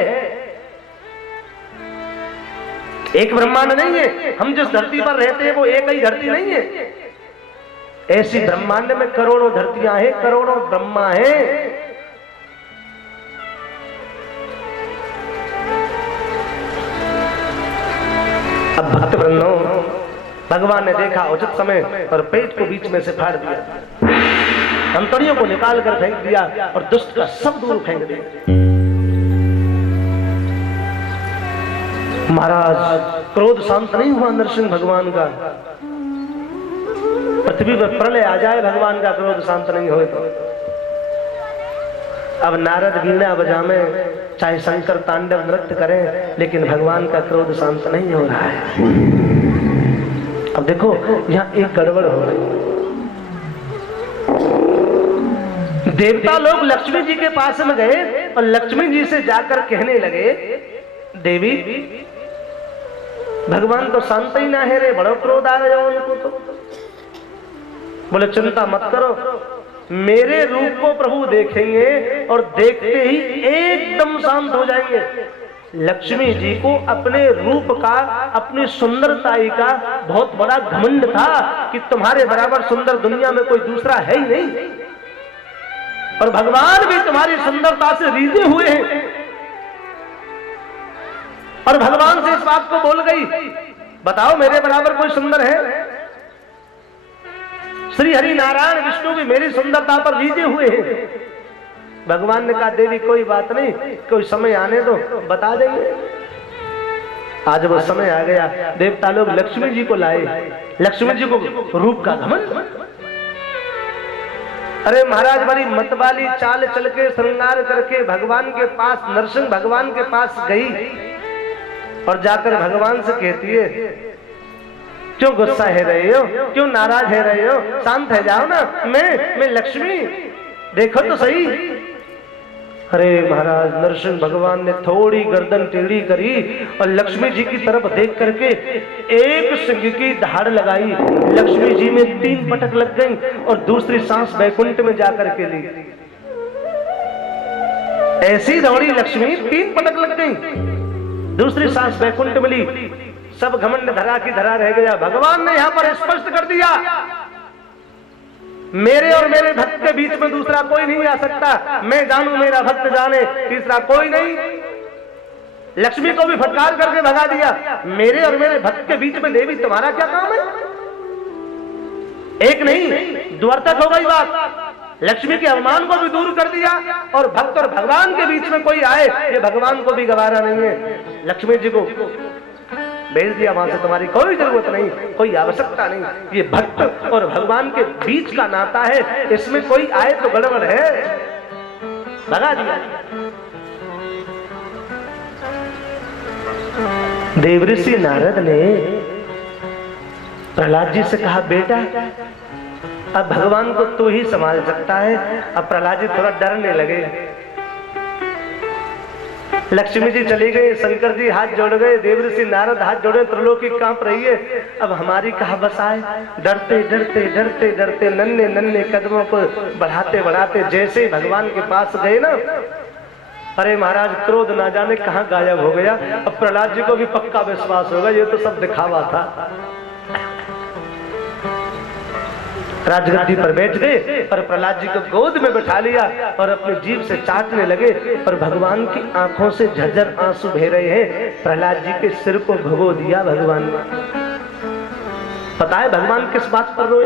एक ब्रह्मांड नहीं है, हम जिस धरती पर रहते हैं वो एक ही धरती नहीं है। ऐसी ब्रह्मांड में करोड़ों धरतियां हैं, करोड़ों ब्रह्मा हैं। अब भक्त वृंदों, भगवान ने देखा उचित समय और पेट को बीच में से फाड़ दिया, अंतड़ियों को निकाल कर फेंक दिया और दुष्ट का सब दूर फेंक दिया। महाराज, क्रोध शांत नहीं हुआ नरसिंह भगवान का। पृथ्वी पर प्रलय आ जाए, भगवान का क्रोध शांत नहीं हो तो। अब नारद वीणा बजावे, चाहे शंकर तांडव नृत्य करें, लेकिन भगवान का क्रोध शांत नहीं हो रहा है। अब देखो यहाँ एक गड़बड़ हो रही। देवता लोग लक्ष्मी जी के पास में गए और लक्ष्मी जी से जाकर कहने लगे, देवी भगवान तो शांत ही ना है रे, बड़ो क्रोध आ रहे हो उनको तो। बोले चिंता मत करो, मेरे रूप को प्रभु देखेंगे और देखते ही एकदम शांत हो जाएंगे। लक्ष्मी जी को अपने रूप का, अपनी सुंदरताई का बहुत बड़ा घमंड था कि तुम्हारे बराबर सुंदर दुनिया में कोई दूसरा है ही नहीं, और भगवान भी तुम्हारी सुंदरता से रीझे हुए हैं। और भगवान से इस बात को बोल गई, बताओ मेरे बराबर कोई सुंदर है? श्री हरि नारायण विष्णु भी मेरी सुंदरता पर रीझे हुए हैं। भगवान ने कहा, देवी कोई बात नहीं, कोई समय आने दो, बता देंगे। आज वो समय आ गया। देवता लोग लक्ष्मी जी को लाए, लक्ष्मी जी को रूप का घमंड। अरे महाराज, बड़ी मतवाली चाल चल के श्रृंगार करके भगवान के पास, नरसिंह भगवान के पास गई और जाकर भगवान से कहती है, क्यों गुस्सा है रहे हो, क्यों नाराज है रहे हो, शांत है जाओ ना। मैं लक्ष्मी, देखो तो सही। अरे महाराज, नरसिंह भगवान ने थोड़ी गर्दन टेढ़ी करी और लक्ष्मी जी की तरफ देख करके एक सिंह की दहाड़ लगाई। लक्ष्मी जी में 3 पटक लग गई और दूसरी सांस बैकुंठ में जाकर के ली। ऐसी दौड़ी लक्ष्मी, 3 पटक लग गई, दूसरी सांस बैकुंठ में ली। सब घमंड धरा की धरा रह गया। भगवान ने यहां पर स्पष्ट कर दिया, मेरे और मेरे भक्त के बीच में दूसरा कोई नहीं आ सकता। मैं जानू, मेरा भक्त जाने, तीसरा कोई नहीं। लक्ष्मी को भी फटकार करके भगा दिया। मेरे और मेरे भक्त के बीच में देवी तुम्हारा क्या काम है? एक नहीं, द्वारतक हो गई बात। लक्ष्मी के अवमान को भी दूर कर दिया और भक्त और भगवान के बीच में कोई आए, ये भगवान को भी गवारा नहीं है। लक्ष्मी जी को भेज दिया वहां से, तुम्हारी कोई जरूरत नहीं, कोई आवश्यकता नहीं। ये भक्त और भगवान के बीच का नाता है, इसमें कोई आए तो गड़बड़ है। भगा दिया। देवऋषि नारद ने प्रहलाद जी से कहा, बेटा अब भगवान को तू ही संभाल सकता है। अब प्रहलाद जी थोड़ा डरने लगे। लक्ष्मी जी चली गई, शंकर जी हाथ जोड़ गए, देवऋषि नारद हाथ जोड़े, त्रिलोकी कांप रही है। अब हमारी कहाँ बस आए। डरते डरते डरते डरते नन्हे नन्हे कदमों को बढ़ाते बढ़ाते जैसे ही भगवान के पास गए ना, अरे महाराज, क्रोध ना जाने कहाँ गायब हो गया। अब प्रहलाद जी को भी पक्का विश्वास होगा ये तो सब दिखावा था। राजगद्दी पर बैठ गए और प्रहलाद जी को गोद में बैठा लिया और अपनी जीभ से चाटने लगे और भगवान की आंखों से झरझर आंसू बह रहे हैं। प्रहलाद जी के सिर को भिगो दिया भगवान ने। पता है भगवान किस बात पर रोए?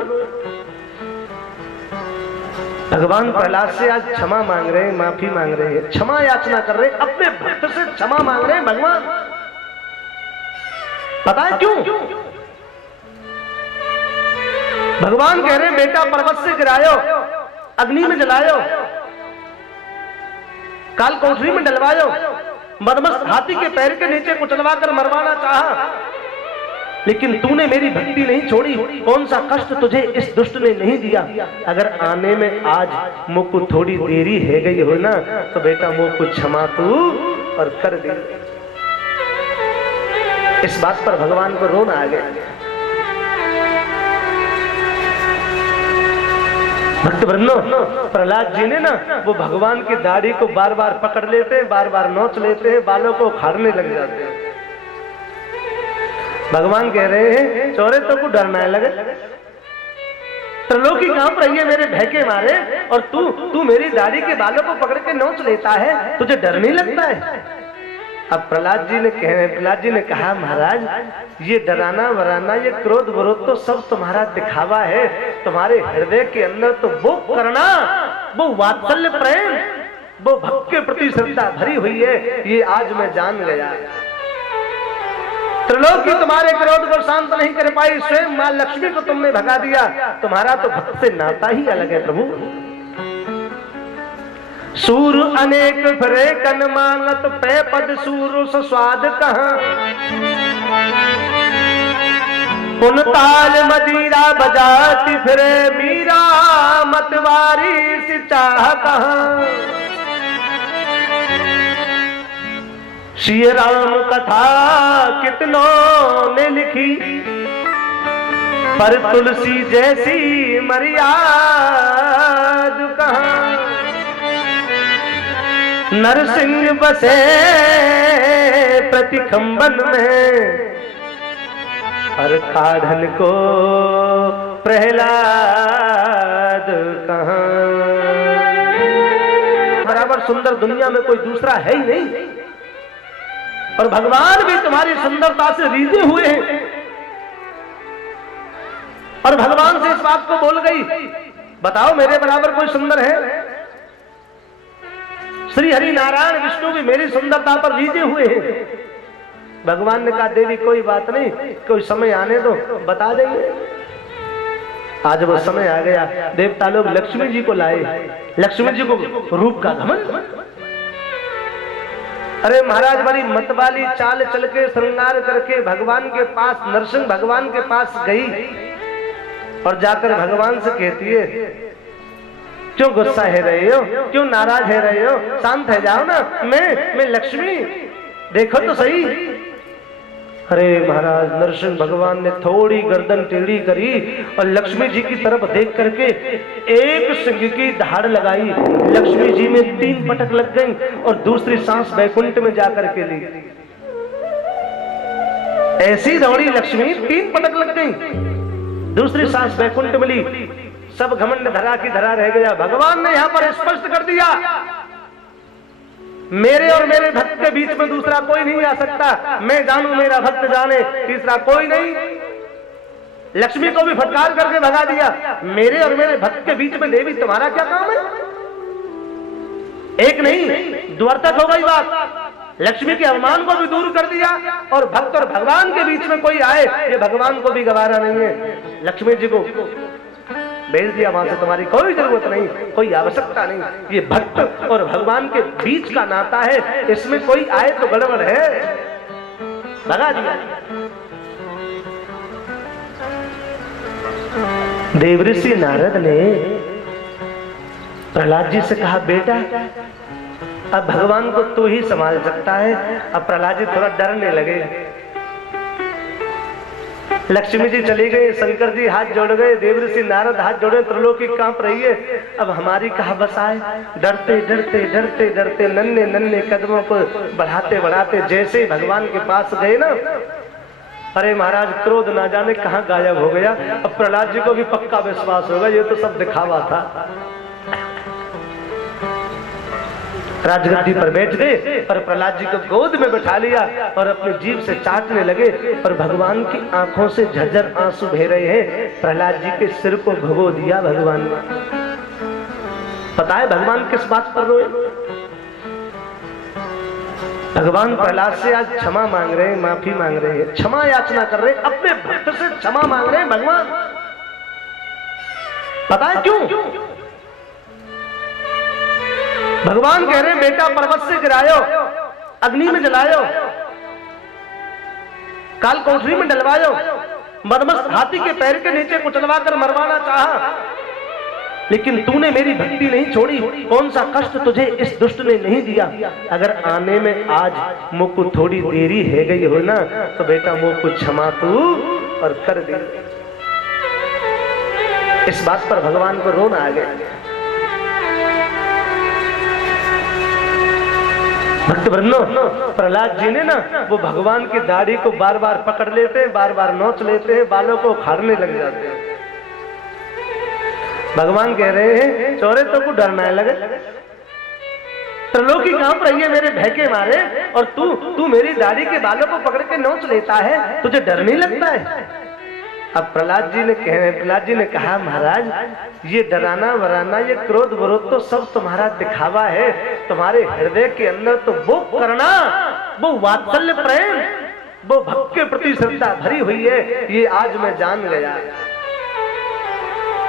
भगवान प्रहलाद से आज क्षमा मांग रहे हैं, माफी मांग रहे हैं, क्षमा याचना कर रहे हैं, अपने भक्त से क्षमा मांग रहे हैं भगवान। पता है क्यों? भगवान कह रहे हैं, बेटा पर्वत से गिरायो, अग्नि में जलायो, काल कोठरी में डलवायो, मदमस्त हाथी के पैर के नीचे कुचलवा कर मरवाना चाहा, लेकिन तूने मेरी भक्ति नहीं छोड़ी, कौन सा कष्ट तुझे इस दुष्ट ने नहीं दिया। अगर आने में आज मुझको थोड़ी देरी है गई हो ना, तो बेटा मुझको क्षमा तू और कर दे। इस बात पर भगवान को रोना आ गया। भक्त वृंदो, प्रहलाद जी ने ना वो भगवान की दाढ़ी को बार बार पकड़ लेते हैं, बार बार नोच लेते हैं, बालों को उखाड़ने लग जाते हैं। भगवान कह रहे हैं चोरे तो को डरना है लगे, त्रिलोकी कांप रही है मेरे भय के मारे, और तू मेरी दाढ़ी के बालों को पकड़ के नोच लेता है, तुझे डर नहीं लगता है। अब प्रहलाद जी ने कहा महाराज, ये डराना वराना, ये क्रोध विरोध तो सब तुम्हारा दिखावा है। तुम्हारे हृदय के अंदर तो वो करना, वो वात्सल्य प्रेम, वो भक्त के प्रति श्रद्धा भरी हुई है, ये आज मैं जान गया। त्रिलोकी तुम्हारे क्रोध को शांत नहीं कर पाई, स्वयं मां लक्ष्मी को तुमने भगा दिया। तुम्हारा तो भक्त से नाता ही अलग है प्रभु। सूर अनेक फिरे कन मांगत, पे पद सूर स्वाद कहाँ। पुन ताल मजीरा बजाती फिरे, मीरा मतवारी सी चाह कहाँ। श्री राम कथा कितनों ने लिखी, पर तुलसी जैसी मर्याद कहाँ। नरसिंह बसे प्रतिखंबन में, और काढ़न को प्रहलाद कहाँ। बराबर सुंदर दुनिया में कोई दूसरा है ही नहीं, और भगवान भी तुम्हारी सुंदरता से रीझे हुए हैं। और भगवान से इस बात को बोल गई, बताओ मेरे बराबर कोई सुंदर है। श्री हरि नारायण विष्णु भी मेरी सुंदरता पर रीझे हुए हैं। भगवान ने कहा देवी कोई बात नहीं, कोई समय आने दो, बता देंगे। आज वो समय आ गया। देवता लोग लक्ष्मी जी को लाए, लक्ष्मी जी को रूप का घमंड। अरे महाराज बड़ी मतवाली चाल चल के श्रृंगार करके भगवान के पास, नरसिंह भगवान के पास गई, और जाकर भगवान से कहती है क्यों गुस्सा है रहे हो, क्यों नाराज है रहे हो, शांत है जाओ ना। मैं लक्ष्मी, देखो तो सही। अरे महाराज, नरसिंह भगवान ने थोड़ी गर्दन टेढ़ी करी और लक्ष्मी जी की तरफ देख करके एक सिंह की धाड़ लगाई। लक्ष्मी जी में 3 पटक लग गई और दूसरी सांस बैकुंठ में जाकर के ली। ऐसी दौड़ी लक्ष्मी, 3 पटक लग गई, दूसरी सांस बैकुंठ में ली। सब घमंड धरा की धरा रह गया। भगवान ने यहां पर स्पष्ट कर दिया, मेरे और मेरे भक्त के बीच में दूसरा कोई नहीं आ सकता। मैं जानू, मेरा भक्त जाने, तीसरा कोई नहीं। लक्ष्मी को भी फटकार करके भगा दिया। मेरे और मेरे भक्त के बीच में देवी तुम्हारा क्या काम है। एक नहीं, द्वारतक हो गई बात। लक्ष्मी के अवमान को भी दूर कर दिया, और भक्त और भगवान के बीच में कोई आए, ये भगवान को भी गवारा नहीं है। लक्ष्मी जी को भेज दिया वहां से, तुम्हारी कोई जरूरत नहीं, कोई आवश्यकता नहीं। ये भक्त और भगवान के बीच का नाता है, इसमें कोई आए तो गड़बड़ है, भगा दिया। देवऋषि नारद ने प्रहलाद जी से कहा बेटा, अब भगवान को तू ही संभाल सकता है। अब प्रहलाद जी थोड़ा डरने लगे। लक्ष्मी जी चली गई, शंकर जी हाथ जोड़ गए, देवऋषि नारद हाथ जोड़े, त्रिलोकी कांप रही है। अब हमारी कहाँ बस आए। डरते डरते डरते डरते नन्हे नन्हे कदमों को बढ़ाते बढ़ाते जैसे ही भगवान के पास गए ना, अरे महाराज क्रोध ना जाने कहाँ गायब हो गया। अब प्रहलाद जी को भी पक्का विश्वास होगा ये तो सब दिखावा था। राजगद्दी पर बैठ गए और प्रहलाद जी को गोद में बैठा लिया और अपनी जीभ से चाटने लगे, और भगवान की आंखों से झरझर आंसू बह रहे हैं। प्रहलाद जी के सिर को भगो दिया भगवान ने। पता है भगवान किस बात पर रोए? भगवान प्रहलाद से आज क्षमा मांग रहे हैं, माफी मांग रहे हैं, क्षमा याचना कर रहे हैं, अपने भक्त से क्षमा मांग रहे हैं भगवान। पता है क्यों? भगवान कह रहे हैं बेटा पर्वत से गिरायो, अग्नि में जलायो, काल कोठरी में डलवायो, मदमस्त हाथी के पैर के नीचे कुचलवा कर मरवाना चाहा, लेकिन तूने मेरी भक्ति नहीं छोड़ी। कौन सा कष्ट तुझे इस दुष्ट ने नहीं दिया। अगर आने में आज मुझको थोड़ी देरी है गई हो ना, तो बेटा मुझको क्षमा तू और कर दे। इस बात पर भगवान को रोना आ गया। भक्त वृंदो, प्रहलाद जी ने ना वो भगवान की दाढ़ी को बार बार पकड़ लेते हैं, बार बार नोच लेते हैं, बालों को उखाड़ने लग जाते हैं। भगवान कह रहे हैं चोरे तो को डरना है लगे, त्रिलोकी कांप रही है मेरे भय के मारे, और तू मेरी दाढ़ी के बालों को पकड़ के नोच लेता है, तुझे डर नहीं लगता है। अब प्रहलाद जी ने कहा महाराज ये डराना वराना, ये क्रोध विरोध तो सब तुम्हारा दिखावा है। तुम्हारे हृदय के अंदर तो वो करना, वो वात्सल्य प्रेम, वो भक्त के प्रति श्रद्धा भरी हुई है, ये आज मैं जान गया।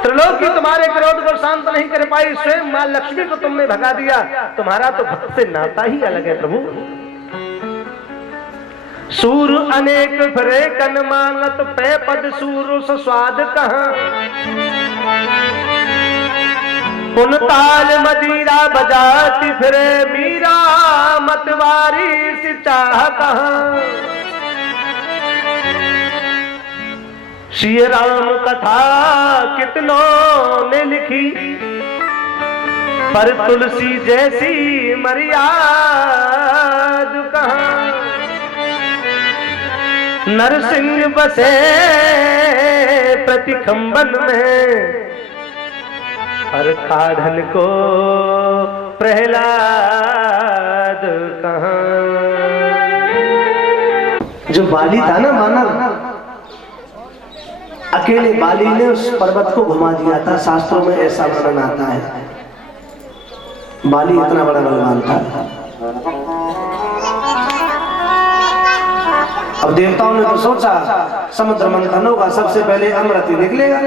त्रिलोकी तुम्हारे क्रोध को शांत नहीं कर पाई, स्वयं मां लक्ष्मी को तुमने भगा दिया। तुम्हारा तो भक्त से नाता ही अलग है प्रभु। सूर अनेक फिरे कन मांगत, पे पद सूर स्वाद कहां। पुन ताल मदिरा बजाती फिरे, मीरा मतवारी से चाह कहां। श्री राम कथा कितनों ने लिखी, पर तुलसी जैसी मर्याद कहां। नरसिंह बसे प्रतिखंबन में, पर काढ़न को प्रहलाद कहां। जो बाली था ना मानव, अकेले बाली ने उस पर्वत को घुमा दिया था। शास्त्रों में ऐसा वर्णन आता है, बाली इतना बड़ा बलवान था। अब देवताओं ने तो सोचा समुद्र मंथन होगा, सबसे पहले अमृत ही निकलेगा।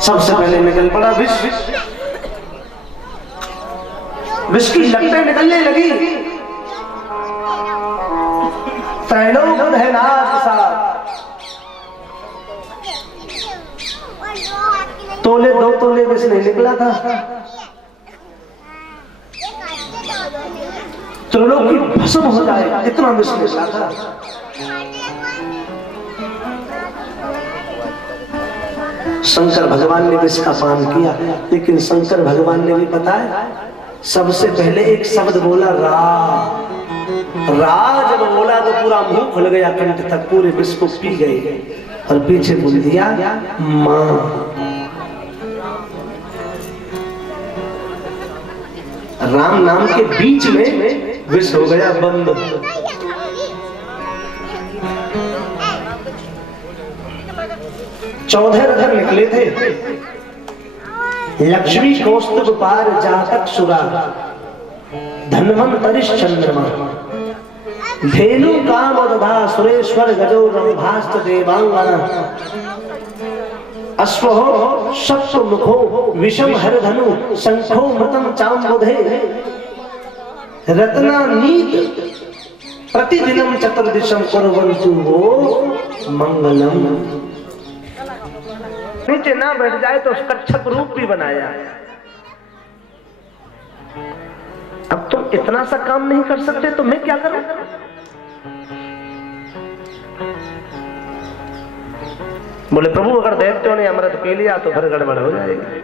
सबसे पहले निकल पड़ा विष। विष की लपटें निकलने लगी। त्रैलोक दहनाद साथ तोले 2 तोले विष नहीं निकला था। त्रिलोकी भस्म हो जाए इतना विष निकला था। शंकर भगवान ने विष का पान किया, लेकिन शंकर भगवान ने भी बताया सबसे पहले एक शब्द बोला रा। जब बोला तो पूरा मुंह खुल गया, कंठ तक पूरे विष को पी गए, और पीछे बोल दिया मां। राम नाम के बीच में विष हो गया बंद। चौदह रथ निकले थे, लक्ष्मी कौस्तुभ पार जातक सुरा, धन्वंतरिश चंद्रमा, धेनु कामोदधा सुरेश्वर गजो रंभास्त देवांगना, अश्वहो सप्तमुखो विषम हरधनु, शंखो मृतम चाम्बुधे, रत्नानीत प्रतिदिनम चतुर्दिशम कुर्वन्तु वो मंगलम। नीचे ना बैठ जाए तो कच्छप रूप भी बनाया। अब तुम इतना सा काम नहीं कर सकते तो मैं क्या करूं? बोले प्रभु अगर दैत्यों ने अमृत पी लिया तो फिर गड़बड़ हो जाएगी।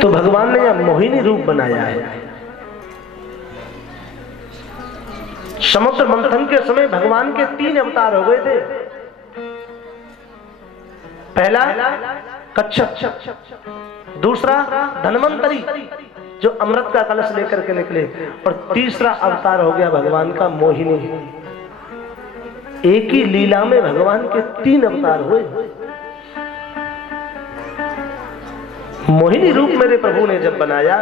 तो भगवान ने यह मोहिनी रूप बनाया है। समुद्र मंथन के समय भगवान के 3 अवतार हो गए थे। पहला कच्छप, दूसरा धन्वंतरी जो अमृत का कलश लेकर के निकले, और तीसरा अवतार हो गया भगवान का मोहिनी। एक ही लीला में भगवान के 3 अवतार हुए। मोहिनी रूप मेरे प्रभु ने जब बनाया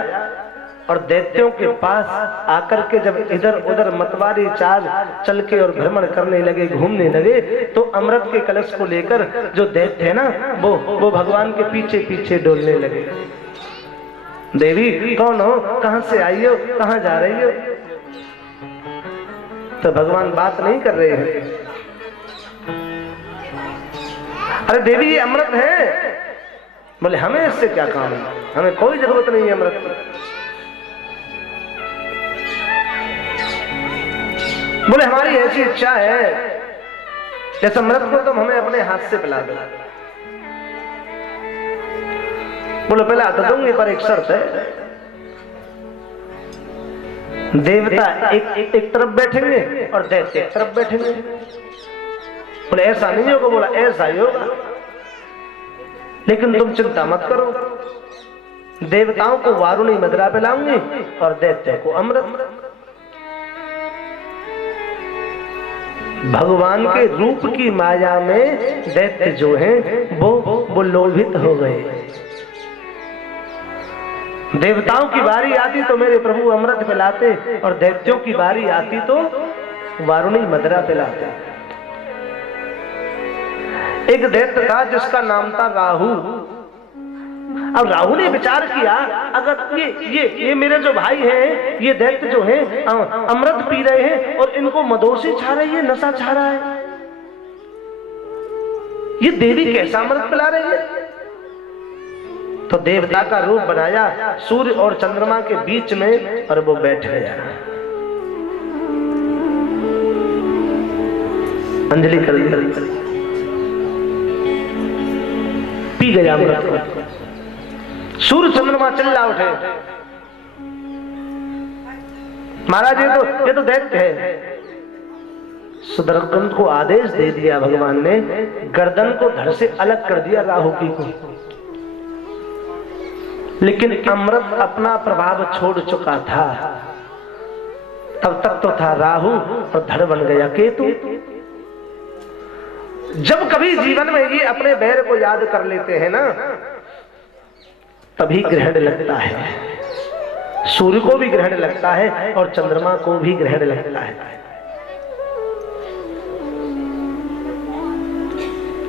और दैत्यों के पास आकर के जब इधर उधर मतवारी चाल चल के और भ्रमण करने लगे, घूमने लगे, तो अमृत के कलश को लेकर जो दैत्य है ना वो भगवान के पीछे पीछे डोलने लगे। देवी कौन हो, कहां से आई हो, कहां जा रही हो? तो भगवान बात नहीं कर रहे हैं। अरे देवी ये अमृत है। बोले हमें इससे क्या काम है, हमें कोई जरूरत नहीं है अमृत की। बोले हमारी ऐसी इच्छा है जैसे अमृत को तुम हमें अपने हाथ से पिला दो। बोले पहले आता दूंगी पर एक शर्त है। देवता एक तरफ बैठेंगे और दैत्य एक तरफ बैठेंगे। बोले ऐसा नहीं होगा। बोला ऐसा ही होगा, लेकिन तुम चिंता मत करो, देवताओं को वारुणी मदिरा पिलाऊंगी और दैत्य को अमृत। भगवान के रूप की माया में दैत्य जो हैं वो लोभित हो गए। देवताओं की बारी आती तो मेरे प्रभु अमृत पिलाते और दैत्यों की बारी आती तो वारुणी मदिरा पिलाते। एक दैत्य था जिसका नाम था राहु। अब राहु ने विचार किया अगर ये मेरे जो भाई हैं, ये दैत्य जो हैं अमृत पी रहे हैं और इनको मदोसी छा रही है, नशा छा रहा है, ये देवी कैसा अमृत पिला रही है? तो देवता का रूप बनाया सूर्य और चंद्रमा के बीच में और वो बैठ गया। अंजलि कर दी, पी गया अमृत को। सूर्य चंद्रमा चिल्ला उठे, महाराज ये तो दैत्य है। सुदर्शन को आदेश दे दिया भगवान ने, गर्दन को धड़ से अलग कर दिया राहु की को। लेकिन अमृत अपना प्रभाव छोड़ चुका था। तब तक तो था राहु और धड़ बन गया केतु। जब कभी जीवन में ये अपने बैर को याद कर लेते हैं ना, तभी ग्रहण लगता है। सूर्य को भी ग्रहण लगता है और चंद्रमा को भी ग्रहण लगता है,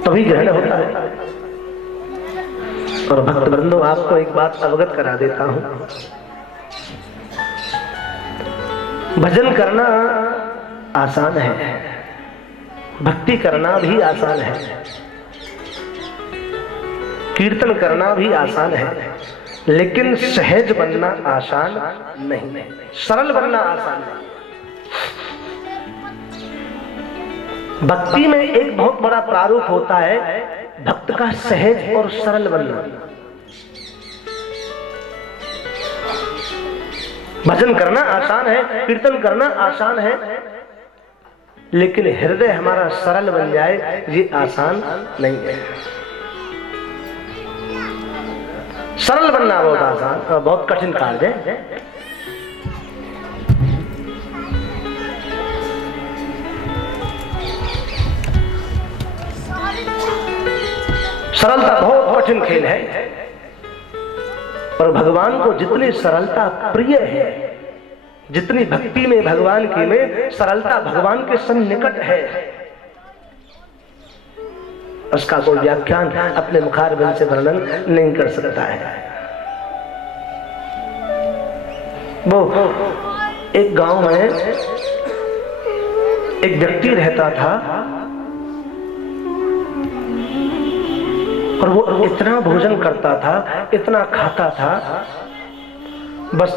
तभी ग्रहण होता है। और भक्त बंधु आपको एक बात अवगत करा देता हूं, भजन करना आसान है, भक्ति करना भी आसान है, कीर्तन करना भी आसान है, लेकिन सहज बनना आसान नहीं, सरल बनना आसान है। भक्ति में एक बहुत बड़ा प्रारूप होता है भक्त का सहज और सरल बनना। भजन करना आसान है, कीर्तन करना आसान है, लेकिन हृदय हमारा सरल बन जाए ये आसान नहीं है। सरल बनना बहुत आसान और बहुत कठिन कार्य है। सरलता बहुत कठिन खेल है, और भगवान को जितनी सरलता प्रिय है, जितनी भक्ति में भगवान की में सरलता भगवान के सन्निकट है, उसका कोई व्याख्यान अपने मुखारबिंद से वर्णन नहीं कर सकता है। वो एक गांव में एक व्यक्ति रहता था और वो इतना भोजन करता था, इतना खाता था, बस